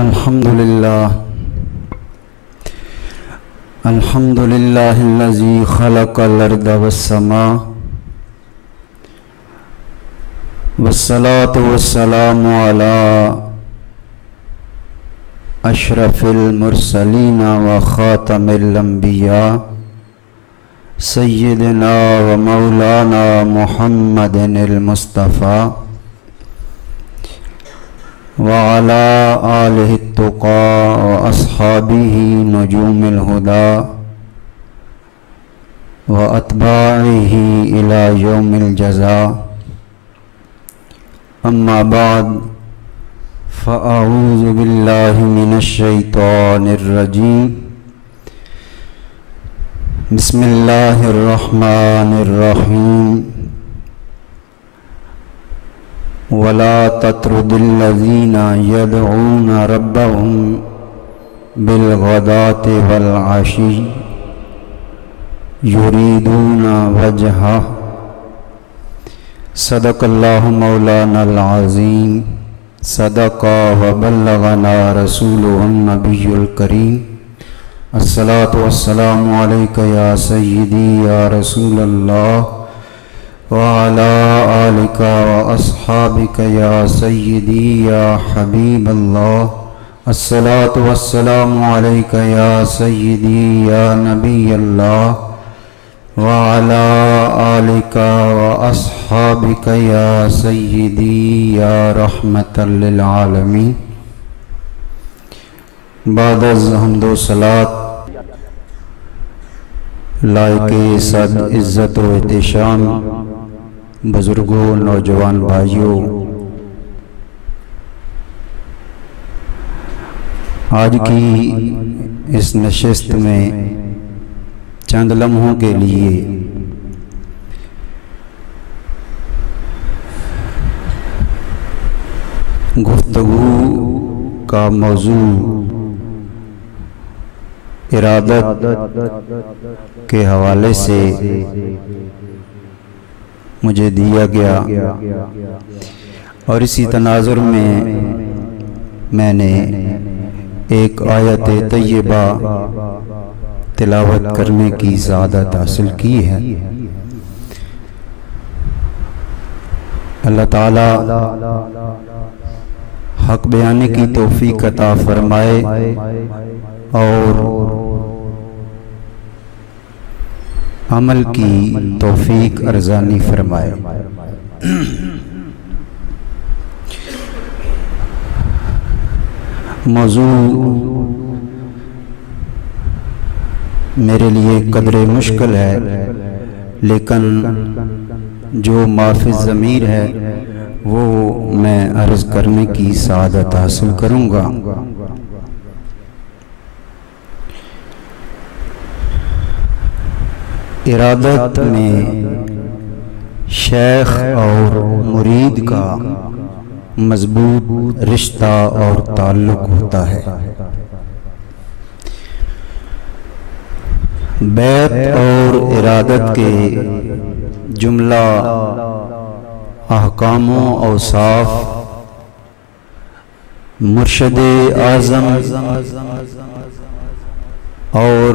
الحمد لله الذي خلق الأرض والسماء والصلاة والسلام على أشرف المرسلين وخاتم الأنبياء سيدنا ومولانا محمد المصطفى وعلى آله التقى وأصحابه نجوم الهدى وأتباعه إلى يوم الجزاء. أما بعد فأعوذ بالله من الشيطان الرجيم. بسم الله الرحمن الرحيم. ولا تطرد الذين يدعون ربهم بالغداة والعشي يريدون وجهه. صدق الله مولانا العظيم. صدق وبلغنا رسوله النبي الكريم. الصلاة والسلام عليك يا سيدي يا رسول الله وعلى آلك وأصحابك يا سيدي يا حبيب الله. الصلاة والسلام عليك يا سيدي يا نبي الله وعلى آلك وأصحابك يا سيدي يا رحمة للعالمين. بعد از حمد و صلاة لائق صد عزت و احتشام بزرگوں، نوجوان بھائیوں، آج کی اس نشست میں چند لمحوں کے لیے گفتگو کا موضوع ارادت کے حوالے سے مجھے دیا گیا، اور اسی تناظر میں میں نے ایک آیت طیبہ تلاوت کرنے کی سعادت حاصل کی ہے. اللہ تعالی حق بیانی کی توفیق عطا فرمائے اور عمل کی توفیق ارزانی فرمائے. موضوع میرے لیے قدر مشکل ہے، لیکن جو معافی ضمیر ہے وہ میں عرض کرنے کی سعادت حاصل کروں گا. ارادت میں شیخ اور مرید کا مضبوط رشتہ اور تعلق ہوتا ہے. بیعت اور ارادت کے جملہ احکام و اوصاف مرشد اعظم اور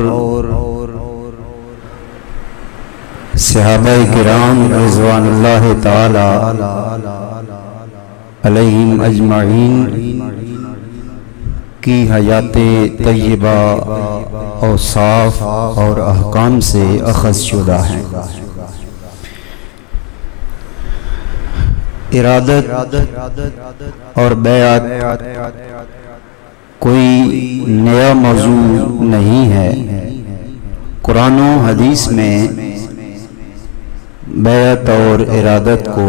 صحابہ کرام رضوان اللہ تعالی علیہم اجمعین کی حیات طیبہ اوصاف اور احکام سے اخذ شدہ ہیں. ارادت اور بیعت کوئی نیا موضوع نہیں ہے. قرآن و حدیث میں بیعت اور ارادت کو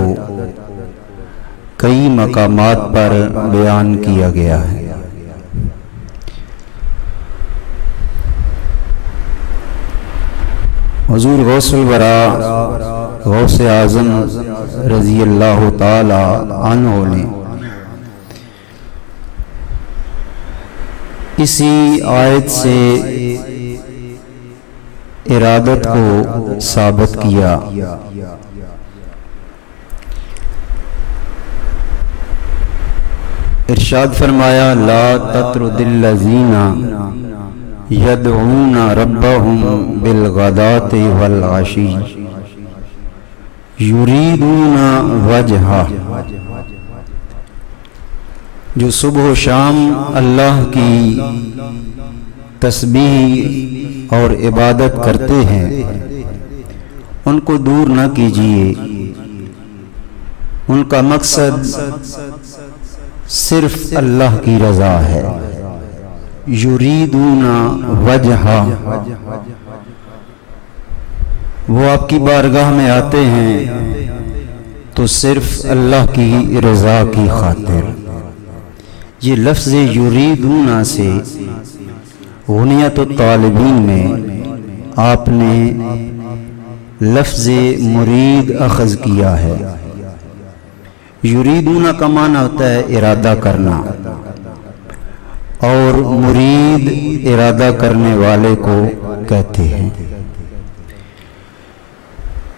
کئی مقامات پر بیان کیا گیا ہے. حضور غوث الورا غوث اعظم رضی اللہ تعالی عنہ نے اسی آیت سے ارادت کو ثابت کیا. ارشاد فرمایا لا تطرد الذین یدعون ربهم بالغداۃ والعشی یریدون وجہہ، جو صبح و شام اللہ کی تسبیح اور عبادت کرتے ہیں ان کو دور نہ کیجیے، ان کا مقصد صرف اللہ کی رضا ہے۔ یریدون وجہہ، وہ آپ کی بارگاہ میں آتے ہیں تو صرف اللہ کی رضا کی خاطر۔ یہ لفظ یریدون سے غنیت الطالبین میں آپ نے لفظ مرید اخذ کیا ہے۔ یریدون کا معنی ہوتا ہے ارادہ کرنا، اور مرید ارادہ کرنے والے کو کہتے ہیں۔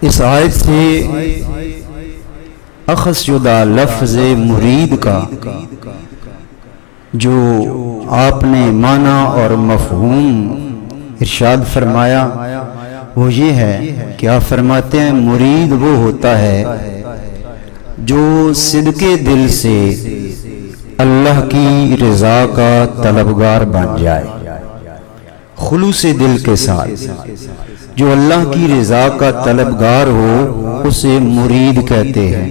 اس آیت سے اخذ شدہ لفظ مرید کا جو آپ نے معنی اور مفہوم ارشاد فرمایا وہ یہ ہے کہ آپ فرماتے ہیں مرید وہ ہوتا ہے جو صدقے دل سے اللہ کی رضا کا طلبگار بن جائے، خلوص دل کے ساتھ جو اللہ کی رضا کا طلبگار ہو اسے مرید کہتے ہیں،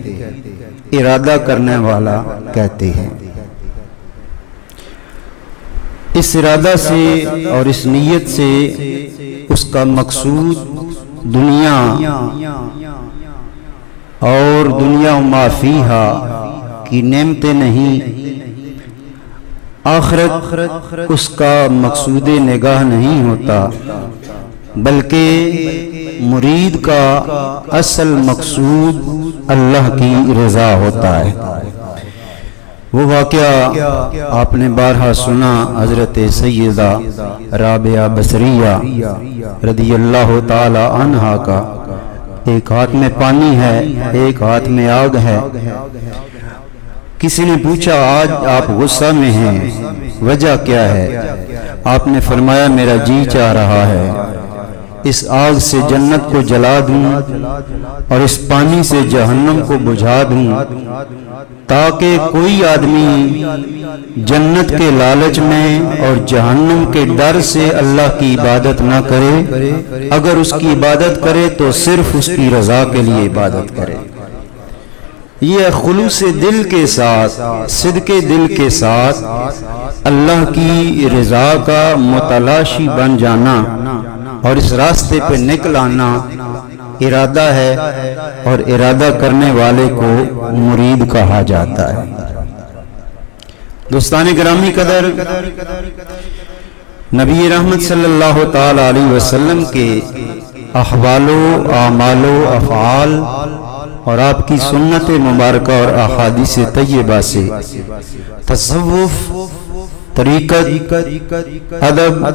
ارادہ کرنے والا کہتے ہیں۔ اس ارادہ سے اور اس نیت سے اس کا مقصود دنیا اور دنیا و ما فیہا کی نعمتیں نہیں، آخرت اس کا مقصود نگاہ نہیں ہوتا، بلکہ مرید کا اصل مقصود اللہ کی رضا ہوتا ہے۔ وہ واقعہ آپ نے بارہا سنا، حضرت سیدہ رابعہ بصریہ رضی اللہ تعالی عنہا کا، ایک ہاتھ میں پانی ہے ایک ہاتھ میں آگ ہے۔ کسی نے پوچھا آج آپ غصہ میں ہیں، وجہ کیا ہے؟ آپ نے فرمایا میرا جی چاہ رہا ہے اس آگ سے جنت کو جلا دوں اور اس پانی سے جہنم کو بجھا دوں، تاکہ کوئی آدمی جنت کے لالچ میں اور جہنم کے ڈر سے اللہ کی عبادت نہ کرے، اگر اس کی عبادت کرے تو صرف اس کی رضا کے لیے عبادت کرے۔ یہ خلوص دل کے ساتھ، صدق دل کے ساتھ اللہ کی رضا کا متلاشی بن جانا اور اس راستے پہ نکل آنا ارادہ ہے، اور ارادہ کرنے والے کو مرید کہا جاتا ہے۔ دوستان گرامی قدر، نبی رحمت صلی اللہ تعالی علیہ وسلم کے احوال و اعمال و افعال اور آپ کی سنت مبارکہ اور احادیث طیبہ سے تصوف، طریقت، ادب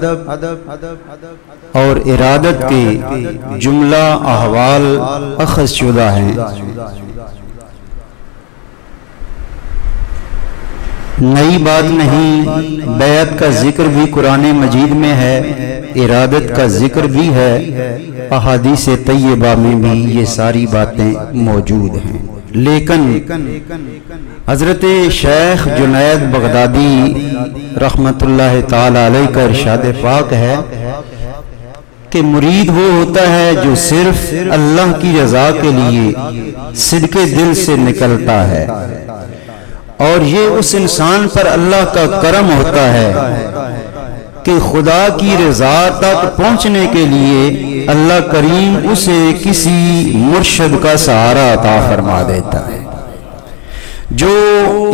اور ارادت کے جملہ احوال اخذ شدہ ہیں۔ نئی بات نہیں، بیعت کا ذکر بھی قرآن مجید میں ہے، ارادت کا ذکر بھی ہے، احادیث طیبہ میں بھی یہ ساری باتیں موجود ہیں۔ لیکن حضرت شیخ جنید بغدادی رحمت اللہ تعالی علیہ کا ارشاد پاک ہے کہ مرید وہ ہوتا ہے جو صرف اللہ کی رضا کے لیے صدق دل سے نکلتا ہے، اور یہ اس انسان پر اللہ کا کرم ہوتا ہے کہ خدا کی رضا تک پہنچنے کے لیے اللہ کریم اسے کسی مرشد کا سہارا عطا فرما دیتا ہے، جو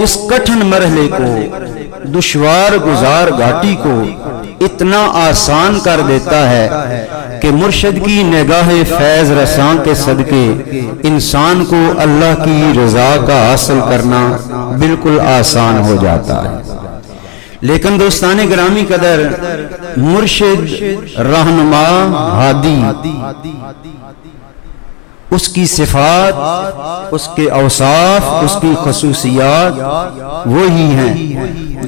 اس کٹھن مرحلے کو، دشوار گزار گھاٹی کو اتنا آسان کر دیتا ہے کہ مرشد کی نگاہ فیض رساں کے صدقے انسان کو اللہ کی رضا کا حاصل کرنا بالکل آسان ہو جاتا ہے۔ لیکن دوستان گرامی قدر، مرشد، رہنما، ہادی اس کی صفات، اس کے اوصاف، اس کی خصوصیات وہی ہیں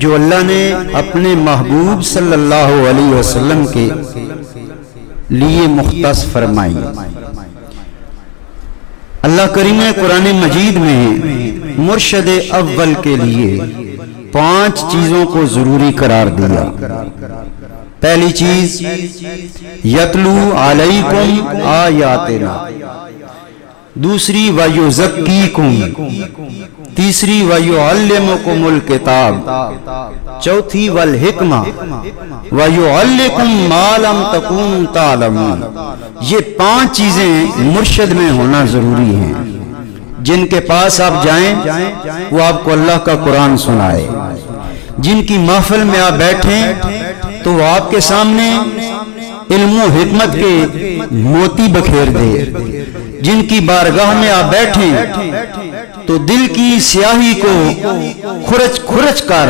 جو اللہ نے اپنے محبوب صلی اللہ علیہ وسلم کے لیے مختص فرمائی۔ اللہ کریم نے قرآن مجید میں مرشد اول کے لیے 5 چیزوں کو ضروری قرار دیا۔ پہلی چیز یتلو علیکم آیاتنا، دوسری وَيُزَكِّيكُمْ، تیسری وَيُعَلِّمُكُمُ الْكِتَابَ، چوتھی وَالْحِکْمَہ وَيُعَلِّكُمْ مَا لَمْ تَكُونُوا تَعْلَمُونَ۔ یہ 5 چیزیں مرشد میں ہونا ضروری ہیں۔ جن کے پاس آپ جائیں وہ آپ کو اللہ کا قرآن سنائے، جن کی محفل میں آپ بیٹھیں تو وہ آپ کے سامنے علم و حکمت کے موتی بکھیر دے، جن کی بارگاہ میں آپ بیٹھیں تو دل کی سیاہی کو کھرچ کھرچ کر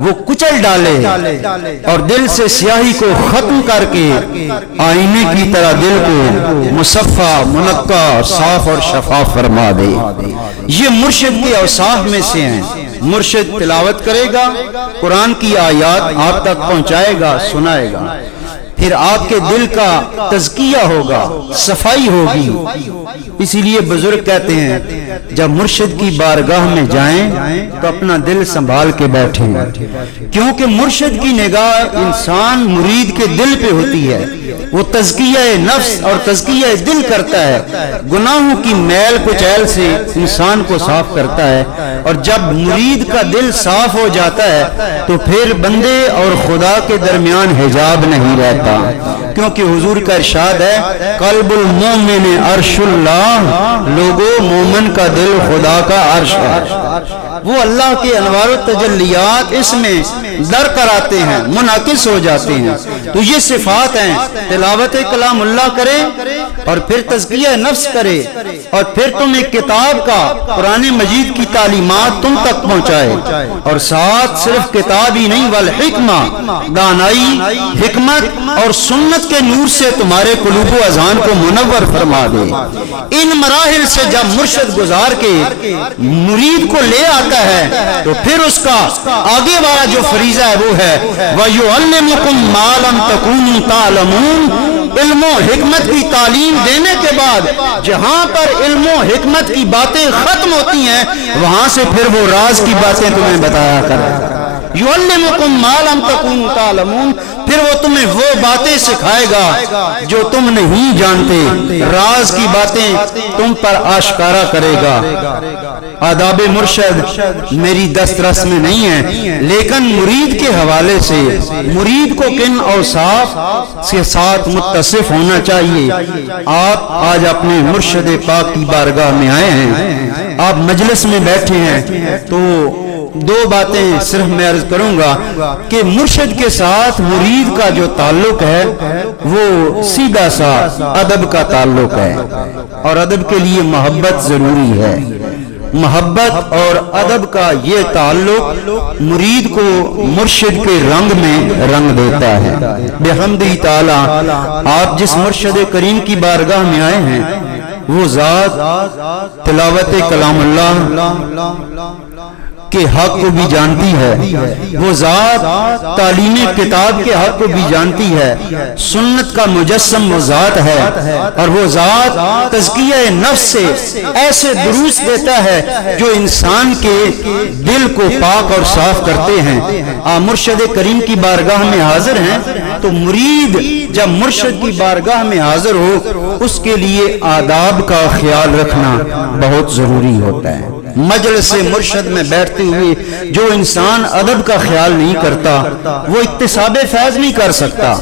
وہ کچل ڈالے اور دل سے سیاہی کو ختم کر کے آئینے کی طرح دل کو مصفہ، منقع، صاف اور شفاف فرما دے۔ یہ مرشد کے اوصاف میں سے ہیں۔ مرشد تلاوت کرے گا، قرآن کی آیات آپ تک پہنچائے گا، سنائے گا، پھر آپ کے دل کا تزکیہ ہوگا، صفائی ہوگی۔ اسی لیے بزرگ کہتے ہیں جب مرشد کی بارگاہ میں جائیں تو اپنا دل سنبھال کے بیٹھیں، کیونکہ مرشد کی نگاہ انسان مرید کے دل پہ ہوتی ہے۔ وہ تزکیہ نفس اور تزکیہ دل کرتا ہے، گناہوں کی میل کچیل سے انسان کو صاف کرتا ہے، اور جب مرید کا دل صاف ہو جاتا ہے تو پھر بندے اور خدا کے درمیان حجاب نہیں رہتا، کیونکہ حضور کا ارشاد ہے قلب المومن عرش اللہ، لوگو مومن کا دل خدا کا عرش ہے۔ وہ اللہ کے انوار و تجلیات اس میں در کراتے ہیں، منعکس ہو جاتے ہیں۔ تو یہ صفات ہیں، تلاوت کلام اللہ کرے اور پھر تزکیہ نفس کرے، اور پھر تم ایک کتاب کا قرآن مجید کی تعلیمات تم تک پہنچائے، اور ساتھ صرف کتاب ہی نہیں والحکمہ، دانائی، حکمت اور سنت کے نور سے تمہارے قلوب و اذہان کو منور فرما دے۔ ان مراحل سے جب مرشد گزار کے مرید کو لے آتا ہے تو پھر اس کا آگے والا جو فریضہ ہے وہ ہے وَيُعَلِّمُكُمْ مَا لَمْ تَكُونُوا تَعْلَمُونَ۔ علم و حکمت کی تعلیم دینے کے بعد جہاں پر علم و حکمت کی باتیں ختم ہوتی ہیں وہاں سے پھر وہ راز کی باتیں تمہیں بتایا کرے۔ یعلمکم ما لم تکونوا تعلمون، پھر وہ تمہیں وہ باتیں سکھائے گا جو تم نہیں جانتے، راز کی باتیں تم پر آشکارا کرے گا۔ آداب مرشد میری دسترس میں نہیں ہے، لیکن مرید کے حوالے سے مرید کو کن اوصاف کے ساتھ متصف ہونا چاہیے۔ آپ آج اپنے مرشد پاک کی بارگاہ میں آئے ہیں، آپ مجلس میں بیٹھے ہیں، تو 2 باتیں صرف میں عرض کروں گا کہ مرشد کے ساتھ مرید کا جو تعلق ہے وہ سیدھا سا ادب کا تعلق ہے، اور ادب کے لیے محبت ضروری ہے۔ محبت اور ادب کا یہ تعلق مرید کو مرشد کے رنگ میں رنگ دیتا ہے۔ بحمدہ تعالی آپ جس مرشد کریم کی بارگاہ میں آئے ہیں وہ ذات تلاوت کلام اللہ کے حق کو بھی جانتی ہے، وہ ذات تعلیم کتاب کے حق کو بھی جانتی ہے، سنت کا مجسم وہ ذات ہے، اور وہ ذات تزکیہ نفس سے ایسے دروس دیتا ہے جو انسان کے دل کو پاک اور صاف کرتے ہیں۔ مرشد کریم کی بارگاہ میں حاضر ہیں تو مرید جب مرشد کی بارگاہ میں حاضر ہو اس کے لیے آداب کا خیال رکھنا بہت ضروری ہوتا ہے۔ مجلس مرشد میں بیٹھتے ہوئے جو انسان ادب کا خیال نہیں کرتا وہ اکتساب فیض نہیں کر سکتا۔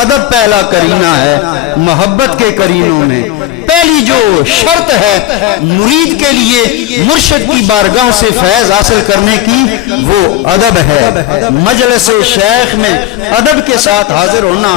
ادب پہلا کرینہ ہے محبت کے کرینوں میں۔ پہلی جو شرط ہے مرید کے لیے مرشد کی بارگاہ سے فیض حاصل کرنے کی وہ ادب ہے۔ مجلس شیخ میں ادب کے ساتھ حاضر ہونا،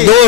2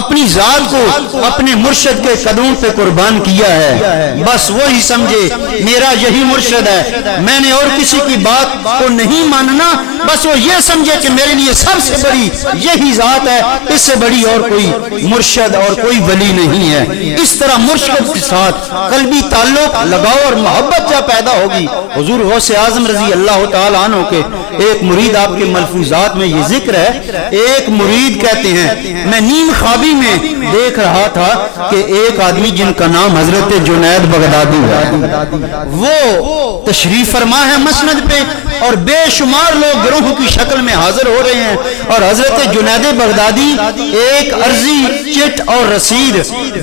اپنی ذات کو اپنے مرشد کے قدموں پہ قربان کیا ہے، بس وہی سمجھے میرا یہی مرشد ہے، میں نے اور کسی کی بات کو نہیں ماننا، بس وہ یہ سمجھے کہ میرے لیے سب سے بڑی یہی ذات ہے، اس سے بڑی اور کوئی مرشد اور کوئی ولی نہیں ہے۔ اس طرح مرشد کے ساتھ قلبی تعلق، لگاؤ اور محبت جب پیدا ہوگی، حضور غوث اعظم رضی اللہ تعالیٰ عنہ کے ایک مرید، آپ کے ملفوظات میں یہ ذکر ہے، ایک مرید کہتے ہیں میں نیم خوابی میں دیکھ رہا تھا کہ ایک آدمی جن کا نام حضرت جنید بغدادی ہے، وہ تشریف فرما ہے مسند پہ، اور بے شمار لوگ گروہ کی شکل میں حاضر ہو رہے ہیں، اور حضرت جنید بغدادی ایک عرضی چٹ اور رسید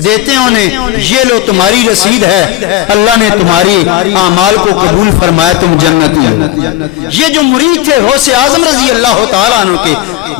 دیتے ہیں انہیں، یہ لو تمہاری رسید ہے، اللہ نے تمہاری اعمال کو قبول فرمایا، تم جنتی ہو۔ یہ جو مرید تھے غوث اعظم رضی اللہ تعالیٰ عنہ کے،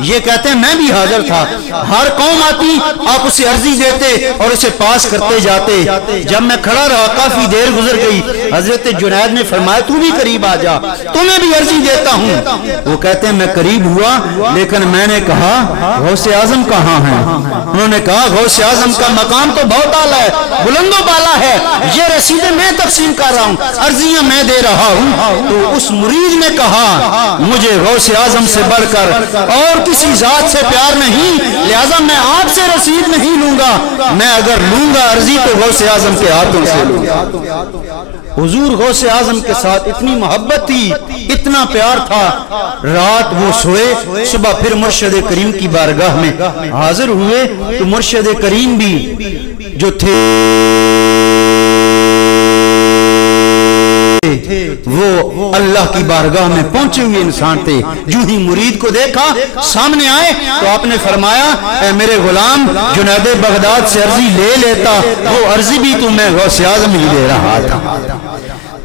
یہ کہتے ہیں میں بھی حاضر تھا، ہر قوم آتی آپ اسے عرضی دیتے اور اسے پاس کرتے جاتے، جب میں کھڑا رہا کافی دیر گزر گئی، حضرت جنید نے فرمایا تو بھی قریب آ جا، تمہیں بھی عرضی دیتا ہوں۔ وہ کہتے ہیں میں قریب ہوا، لیکن میں نے کہا غوث اعظم کہاں ہیں؟ انہوں نے کہا غوث اعظم کا مقام تو بہت اعلیٰ ہے، بلند و بالا ہے، یہ رسیدیں میں تقسیم کر رہا ہوں، عرضیاں میں دے رہا ہوں۔ تو اس مرید نے کہا مجھے غوث اعظم سے بڑھ کر اور کسی ذات سے پیار نہیں، لہذا میں آپ سے رسید نہیں لوں گا، میں اگر لوں گا عرضی تو غوث اعظم کے ہاتھوں سے لوں گا۔ حضور غوث اعظم کے ساتھ اتنی محبت تھی، اتنا پیار تھا، رات وہ سوئے، صبح پھر مرشد کریم کی بارگاہ میں حاضر ہوئے، تو مرشد کریم بھی جو تھے وہ اللہ کی بارگاہ میں پہنچے ہوئے انسان تھے، جو ہی مرید کو دیکھا سامنے آئے تو آپ نے فرمایا اے میرے غلام، جنید بغداد سے عرضی لے لیتا، وہ عرضی بھی تو میں غوث اعظم ہی دے رہا تھا۔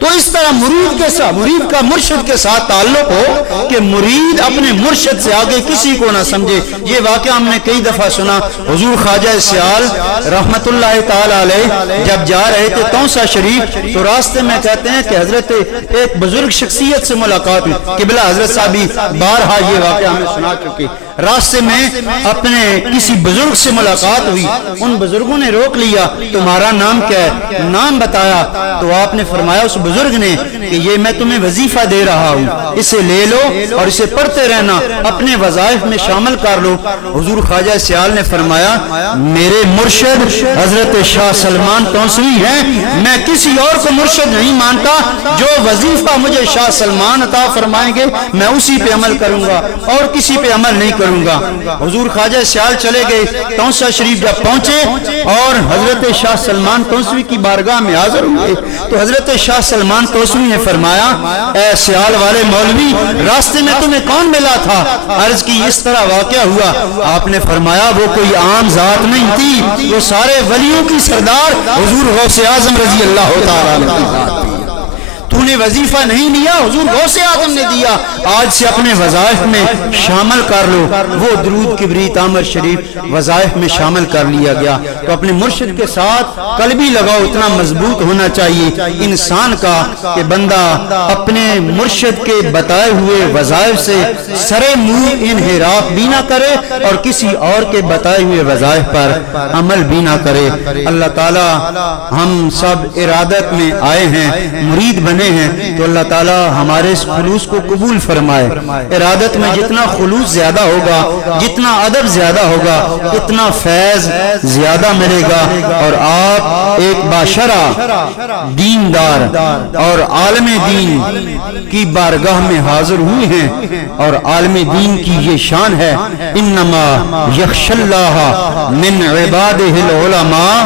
تو اس طرح مرید کا مرشد کے ساتھ تعلق ہو کہ مرید اپنے مرشد سے آگے کسی کو نہ سمجھے۔ یہ واقعہ ہم نے کئی دفعہ سنا، حضور خواجہ سیال رحمت اللہ تعالی علیہ جب جا رہے تھے تونسا شریف، تو راستے میں کہتے ہیں کہ حضرت ایک بزرگ شخصیت سے ملاقات ہوئی، قبلہ حضرت صاحبی بارہا یہ واقعہ ہمیں سنا چکے، راستے میں اپنے کسی بزرگ سے ملاقات ہوئی، ان بزرگوں نے روک لیا تمہارا نام کیا ہے؟ نام بتایا، تو آپ نے فرمایا اس بزرگ نے کہ یہ میں تمہیں وظیفہ دے رہا ہوں، اسے لے لو اور اسے پڑھتے رہنا، اپنے وظائف میں شامل کر لو۔ حضور خواجہ سیال نے فرمایا میرے مرشد حضرت شاہ سلمان تونسوی ہیں، میں کسی اور کو مرشد نہیں مانتا، جو وظیفہ مجھے شاہ سلمان عطا فرمائیں گے میں اسی پہ عمل کروں گا اور کسی پہ عمل نہیں کروں گا۔ حضور خواجہ سیال چلے گئے، تونسا شریف جب پہنچے اور حضرت شاہ سلمان تونسوی کی بارگاہ میں حاضر ہوئے، تو حضرت شاہ سلمان تونسوی نے فرمایا اے سیال والے مولوی، راستے میں تمہیں کون ملا تھا؟ عرض کی اس طرح واقعہ ہوا، آپ نے فرمایا وہ کوئی عام ذات نہیں تھی، وہ سارے ولیوں کی سردار حضور غوث اعظم رضی اللہ تعالیٰ عنہ کی ذات تھی۔ تو نے وظیفہ نہیں لیا، حضور غوث اعظم نے دیا، آج سے اپنے وظائف میں شامل کر لو۔ وہ درود کبریت آمد شریف وظائف میں شامل کر لیا گیا۔ تو اپنے مرشد کے ساتھ قلبی لگاؤ اتنا مضبوط ہونا چاہیے انسان کا کہ بندہ اپنے مرشد کے بتائے ہوئے وظائف سے سرے منہ انحراف بھی نہ کرے اور کسی اور کے بتائے ہوئے وظائف پر عمل بھی نہ کرے۔ اللہ تعالی ہم سب ارادت میں آئے ہیں، مرید بنے ہیں، تو اللہ تعالیٰ ہمارے اس خلوص کو قبول فرمائے۔ ارادت میں جتنا خلوص زیادہ ہوگا، جتنا ادب زیادہ ہوگا، اتنا فیض زیادہ ملے گا، اور آپ ایک باشرہ دیندار اور عالم دین کی بارگاہ میں حاضر ہوئے ہیں، اور عالم دین کی یہ شان ہے انما یخشی اللہ من عبادہ العلماء،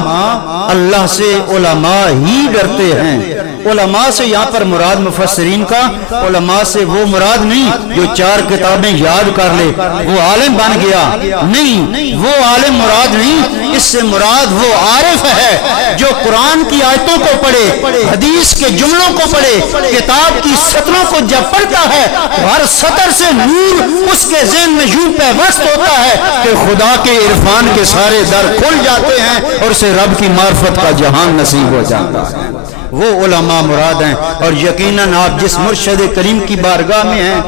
اللہ سے علماء ہی ڈرتے ہیں۔ علماء سے یہاں پر مراد مفسرین کا، علماء سے وہ مراد نہیں جو 4 کتابیں یاد کر لے وہ عالم بن گیا، نہیں، وہ عالم مراد نہیں، اس سے مراد وہ عارف ہے جو قرآن کی آیتوں کو پڑھے، حدیث کے جملوں کو پڑھے، کتاب کی سطروں کو جب پڑھتا ہے ہر سطر سے نور اس کے ذہن میں یوں پیوست ہوتا ہے کہ خدا کے عرفان کے سارے در کھل جاتے ہیں اور اسے رب کی معرفت کا جہان نصیب ہو جاتا ہے۔ وہ علماء مراد ہیں، اور یقیناً آپ جس مرشد کریم کی بارگاہ میں ہیں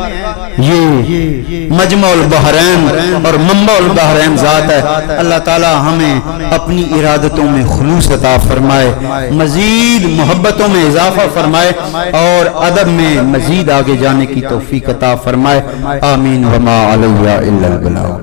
یہ مجمع البحرین اور منبع البحرین ذات ہے۔ اللہ تعالی ہمیں اپنی ارادتوں میں خلوص عطا فرمائے، مزید محبتوں میں اضافہ فرمائے، اور ادب میں مزید آگے جانے کی توفیق عطا فرمائے۔ آمین وما علیہ الا البلاغ۔